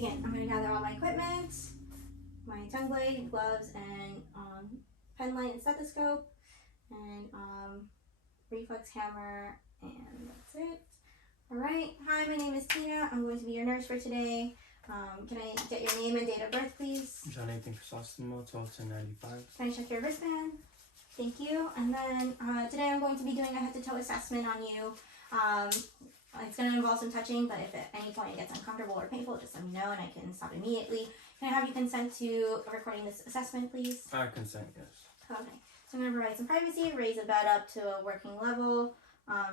begin. I'm going to gather all my equipment, my tongue blade, gloves, and pen light and stethoscope, and reflex hammer, and that's it. Alright, hi, my name is Tina. I'm going to be your nurse for today. Can I get your name and date of birth, please? John Nathan Christeena, 12/10/95. Can I check your wristband? Thank you. And then today I'm going to be doing a head-to-toe assessment on you. It's going to involve some touching, but if at any point it gets uncomfortable or painful, just let me know and I can stop immediately. Can I have you consent to recording this assessment, please? I consent, yes. Okay. So I'm going to provide some privacy, raise the bed up to a working level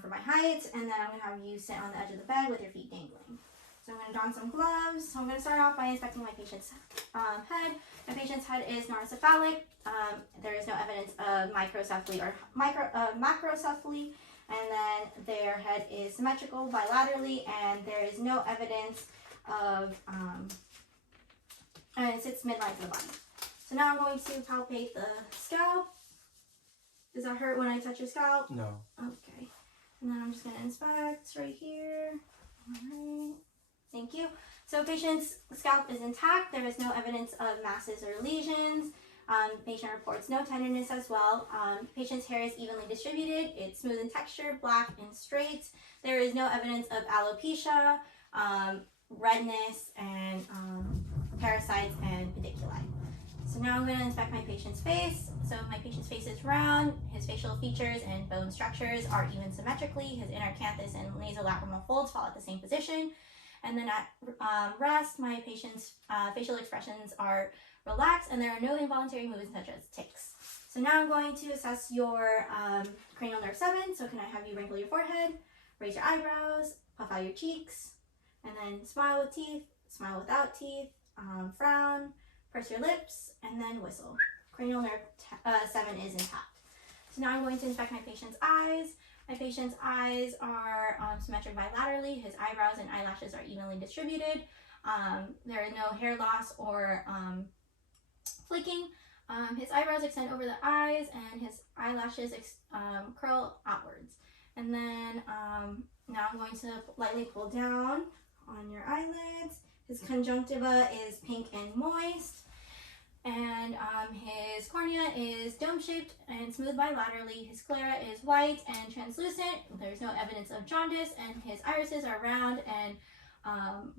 for my height, and then I'm going to have you sit on the edge of the bed with your feet dangling. So I'm going to don some gloves. So I'm going to start off by inspecting my patient's head. My patient's head is neurocephalic. There is no evidence of microcephaly or macrocephaly. And then their head is symmetrical bilaterally, and there is no evidence of, and it sits midline of the body. So now I'm going to palpate the scalp. Does that hurt when I touch your scalp? No. Okay. And then I'm just going to inspect right here. Alright. Thank you. So patient's scalp is intact. There is no evidence of masses or lesions. Patient reports no tenderness as well. Patient's hair is evenly distributed. It's smooth in texture, black and straight. There is no evidence of alopecia, redness, and parasites and pediculi. So now I'm going to inspect my patient's face. So my patient's face is round. His facial features and bone structures are even symmetrically. His inner canthus and nasolacrimal folds fall at the same position. And then at rest, my patient's facial expressions are relaxed and there are no involuntary movements such as tics. So now I'm going to assess your cranial nerve 7. So can I have you wrinkle your forehead, raise your eyebrows, puff out your cheeks, and then smile with teeth, smile without teeth, frown, purse your lips, and then whistle. Cranial nerve 7 is intact. So now I'm going to inspect my patient's eyes. My patient's eyes are symmetric bilaterally. His eyebrows and eyelashes are evenly distributed. There is no hair loss or flaking. His eyebrows extend over the eyes and his eyelashes curl outwards. And then now I'm going to lightly pull down on your eyelids. His conjunctiva is pink and moist. And his cornea is dome-shaped and smooth bilaterally. His sclera is white and translucent. There's no evidence of jaundice, and his irises are round and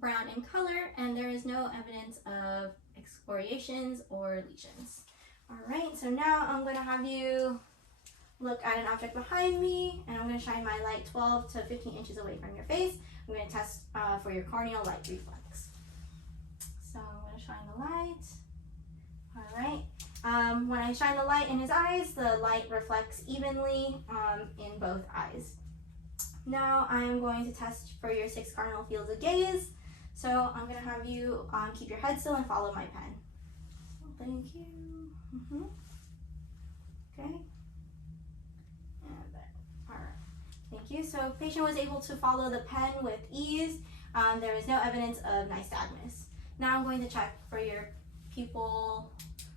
brown in color, and there is no evidence of excoriations or lesions. All right, so now I'm going to have you look at an object behind me, and I'm going to shine my light 12 to 15 inches away from your face. I'm going to test for your corneal light reflex. So I'm going to shine the light. Alright, when I shine the light in his eyes, the light reflects evenly in both eyes. Now I'm going to test for your 6 cardinal fields of gaze. So I'm going to have you keep your head still and follow my pen. Thank you. Okay. And then, alright. Thank you. So patient was able to follow the pen with ease. There is no evidence of nystagmus. Now I'm going to check for your pupil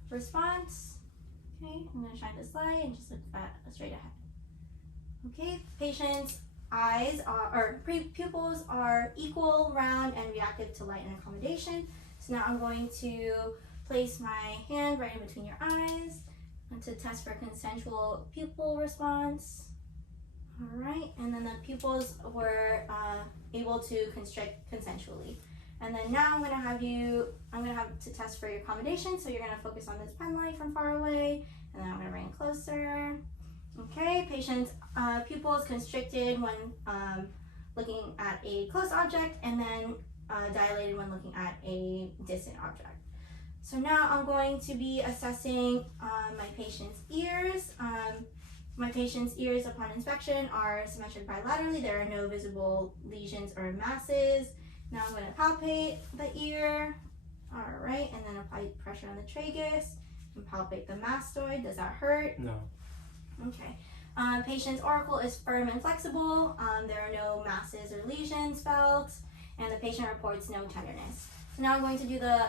response. Okay, I'm going to shine this light and just look straight ahead. Okay, patient's eyes or pupils are equal, round, and reactive to light and accommodation. So now I'm going to place my hand right in between your eyes and to test for consensual pupil response. All right, and then the pupils were able to constrict consensually. And then now I'm going to have to test for your accommodation. So you're going to focus on this pen light from far away, and then I'm going to bring it closer. Okay, patient's pupils constricted when looking at a close object, and then dilated when looking at a distant object. So now I'm going to be assessing my patient's ears. My patient's ears upon inspection are symmetric bilaterally. There are no visible lesions or masses. Now I'm going to palpate the ear. All right, and then apply pressure on the tragus and palpate the mastoid. Does that hurt? No. Okay. Patient's auricle is firm and flexible. There are no masses or lesions felt, and the patient reports no tenderness. So now I'm going to do the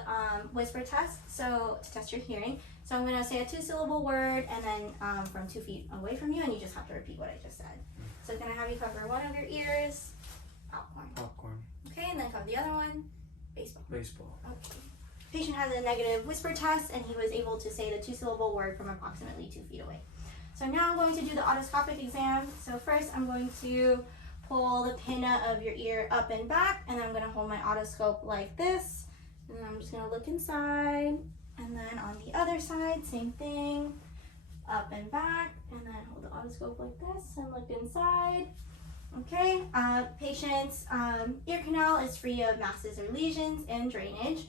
whisper test, so to test your hearing. So I'm going to say a 2-syllable word, and then from 2 feet away from you, and you just have to repeat what I just said. So can I have you cover one of your ears? Popcorn. Popcorn. Okay, and then cover the other one. Baseball. Baseball. Okay. Patient has a negative whisper test, and he was able to say the 2-syllable word from approximately 2 feet away. So now I'm going to do the otoscopic exam. So first I'm going to pull the pinna of your ear up and back, and then I'm going to hold my otoscope like this. And then I'm just going to look inside. And then on the other side, same thing. Up and back, and then hold the otoscope like this and look inside. Okay, patient's ear canal is free of masses or lesions and drainage.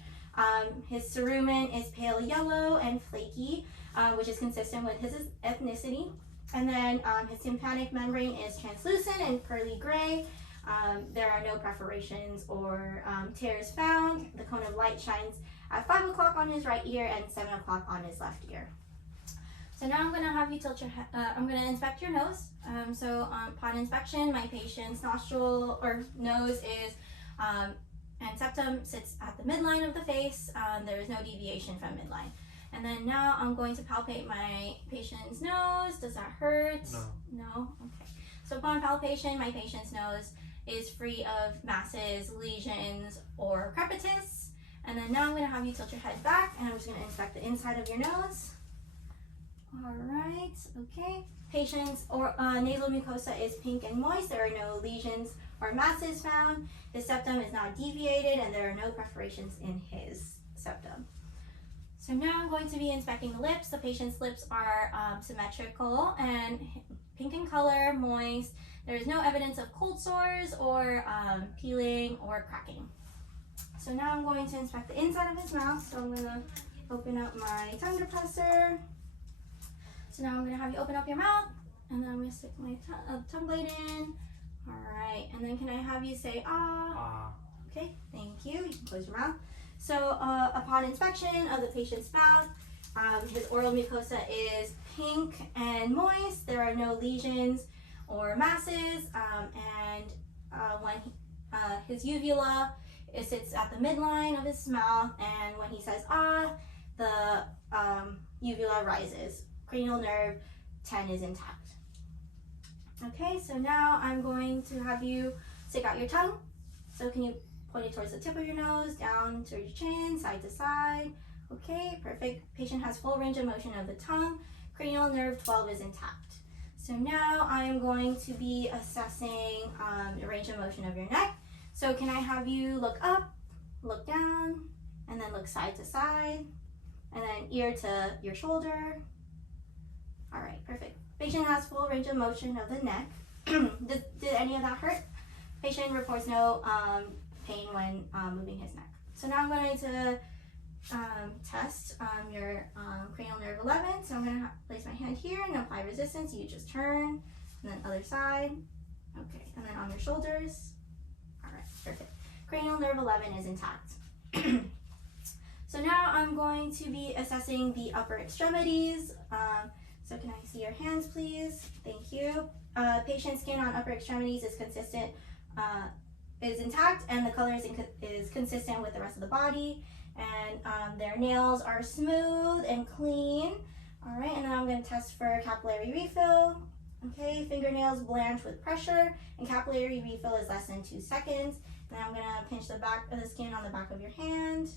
His cerumen is pale yellow and flaky, which is consistent with his ethnicity. And then his tympanic membrane is translucent and pearly gray. There are no perforations or tears found. The cone of light shines at 5 o'clock on his right ear and 7 o'clock on his left ear. So now I'm going to have you tilt your head. I'm going to inspect your nose. So upon inspection, my patient's nostril or nose is and septum sits at the midline of the face. There is no deviation from midline. And then now I'm going to palpate my patient's nose. Does that hurt? No. No? Okay. So upon palpation, my patient's nose is free of masses, lesions, or crepitus. And then now I'm going to have you tilt your head back, and I'm just going to inspect the inside of your nose. All right, okay. Patient's nasal mucosa is pink and moist. There are no lesions or masses found. His septum is not deviated, and there are no perforations in his septum. So now I'm going to be inspecting the lips. The patient's lips are symmetrical and pink in color, moist. There is no evidence of cold sores or peeling or cracking. So now I'm going to inspect the inside of his mouth. So I'm going to open up my tongue depressor. So now I'm going to have you open up your mouth, and then I'm going to stick my tongue blade in. All right, and then can I have you say ah? Ah. Okay, thank you. You can close your mouth. So upon inspection of the patient's mouth, his oral mucosa is pink and moist. There are no lesions or masses, and when his uvula, it sits at the midline of his mouth, and when he says ah, the uvula rises. Cranial nerve 10 is intact. Okay, so now I'm going to have you stick out your tongue. So can you point it towards the tip of your nose, down to your chin, side to side. Okay, perfect. Patient has full range of motion of the tongue. Cranial nerve 12 is intact. So now I'm going to be assessing the range of motion of your neck. So can I have you look up, look down, and then look side to side, and then ear to your shoulder. All right, perfect. Patient has full range of motion of the neck. Did any of that hurt? Patient reports no pain when moving his neck. So now I'm going to test your cranial nerve 11. So I'm going to place my hand here and apply resistance. You just turn, and then other side. Okay, and then on your shoulders. All right, perfect. Cranial nerve 11 is intact. So now I'm going to be assessing the upper extremities. So can I see your hands, please? Thank you. Patient's skin on upper extremities is consistent, is intact, and the color is consistent with the rest of the body. And their nails are smooth and clean. All right, and then I'm going to test for capillary refill. Okay, fingernails blanch with pressure, and capillary refill is less than 2 seconds. Then I'm going to pinch the back of the skin on the back of your hand.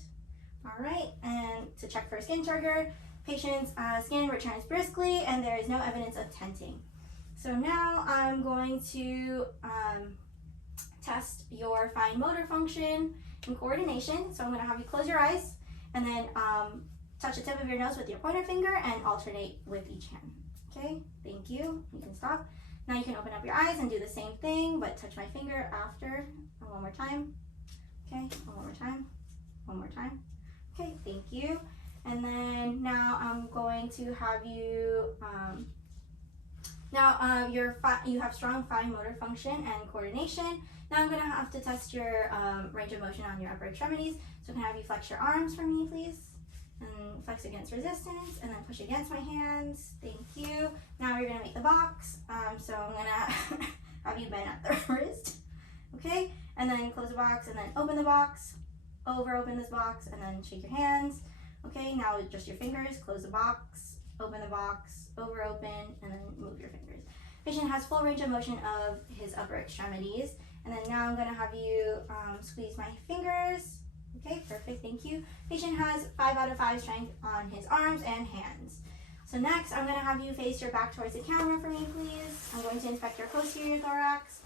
All right, and to check for a skin trigger, patient's skin returns briskly, and there is no evidence of tenting. So now I'm going to test your fine motor function and coordination. So I'm going to have you close your eyes, and then touch the tip of your nose with your pointer finger and alternate with each hand. Okay, thank you. You can stop. Now you can open up your eyes and do the same thing, but touch my finger after. And one more time. Okay, one more time. One more time. Okay, thank you. And then now I'm going to have you, you have strong fine motor function and coordination. Now I'm going to have to test your range of motion on your upper extremities. So can I have you flex your arms for me, please? And flex against resistance, and then push against my hands. Thank you. Now we're going to make the box. So I'm going to have you bend at the wrist. Okay, and then close the box, and then open the box. Open this box, and then shake your hands. Okay, now with just your fingers, close the box, open the box, open, and then move your fingers. Patient has full range of motion of his upper extremities. And then now I'm going to have you squeeze my fingers Okay, perfect, thank you. Patient has 5 out of 5 strength on his arms and hands. So next, I'm going to have you face your back towards the camera for me, please. I'm going to inspect your posterior thorax.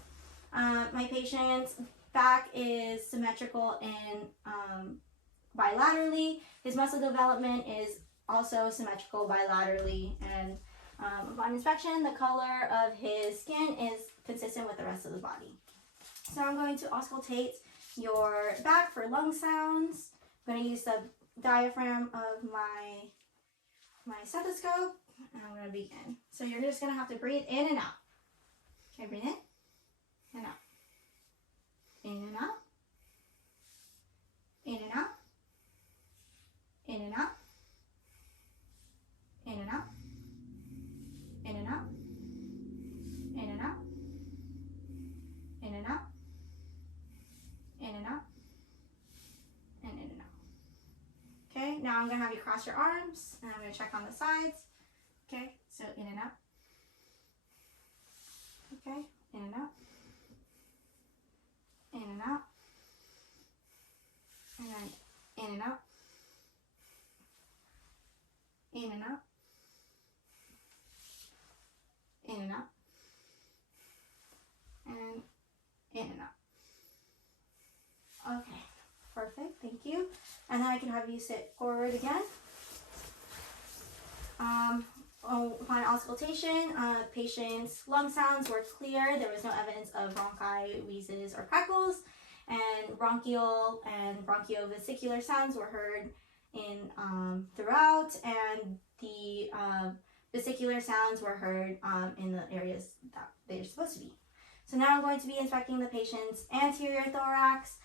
My patient's back is symmetrical and bilaterally. His muscle development is also symmetrical bilaterally, and upon inspection, the color of his skin is consistent with the rest of the body. So I'm going to auscultate your back for lung sounds. I'm going to use the diaphragm of my stethoscope, and I'm going to begin. So you're just going to have to breathe in and out. Okay, breathe in and out. In and out. In and out. In and out. In and out. In and out. In and out. In and out. In and out. And in and out. Okay, now I'm going to have you cross your arms, and I'm going to check on the sides. Okay, so in and out. Okay, in and out. In and out. And then in and out. In and out. In and out. And in and out. Okay, perfect, thank you. And then I can have you sit forward again. Upon auscultation, patient's lung sounds were clear. There was no evidence of bronchi, wheezes, or crackles. And bronchial and bronchiovesicular sounds were heard in throughout, and the vesicular sounds were heard in the areas that they're supposed to be. So now I'm going to be inspecting the patient's anterior thorax.